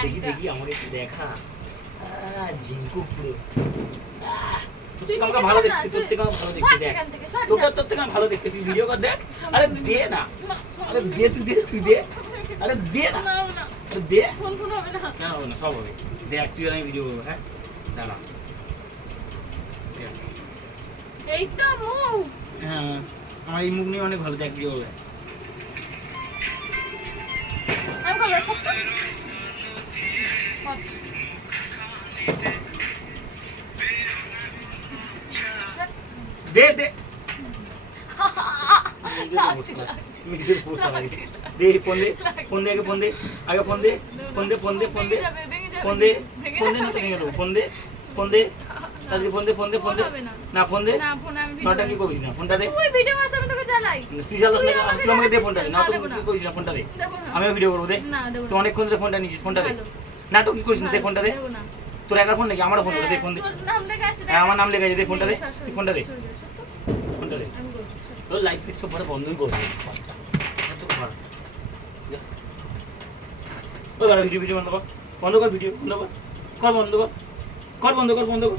দেখি দেখি আমাকে একটু দেখা ঝিঙ্কু পুরো তোর ভালো দেখতে তোর থেকে ভালো দেখতে দেখ তোর থেকে ভালো দেখতে তুই ভিডিও কর দেখ আরে দে না আরে দে তুই দে আরে দে না আরে দে না হবে না সব হবে দেখ তুই আমি ভিডিও করবো হ্যাঁ দাঁড়া এই তো মুখ হ্যাঁ আমার এই মুখ নিয়ে অনেক ভালো দেখ ভিডিও হবে আমি করব সব দে দে লাগছে দে ফোন দে আগে ফোন দে আগে ফোন দে না তো ভেঙে দেবো ফোন দে তাদেরকে ফোন দে না ফোন দে নটা কি করবি না ফোনটা দে তুই ভিডিও করছ আমি তোকে জ্বালাই তুই জ্বালাস না তুই আমাকে দে ফোনটা দে না তো কি করিস না ফোনটা দে আমিও ভিডিও করবো দে তুই অনেকক্ষণ ধরে ফোনটা নিয়েছিস ফোনটা দে না তো কি করিস না দে ফোনটা দে তোর একার ফোন নাকি আমার ফোন দে ফোন দে হ্যাঁ আমার নাম লেখা আছে দে ফোনটা দে ফোনটা দে তোর লাইট ফিট সব বন্ধই করবি এত খারাপ ওই বাড়া ভিডিও বন্ধ কর ভিডিও বন্ধ কর বন্ধ কর